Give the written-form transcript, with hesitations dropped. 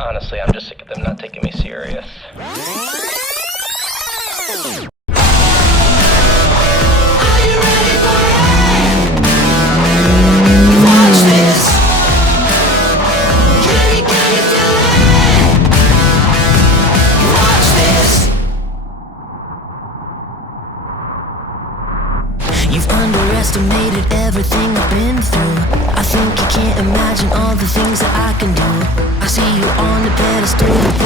Honestly, I'm just sick of them not taking me serious. You've underestimated everything I've been through. I think you can't imagine all the things that I can do. I see you on the pedestal.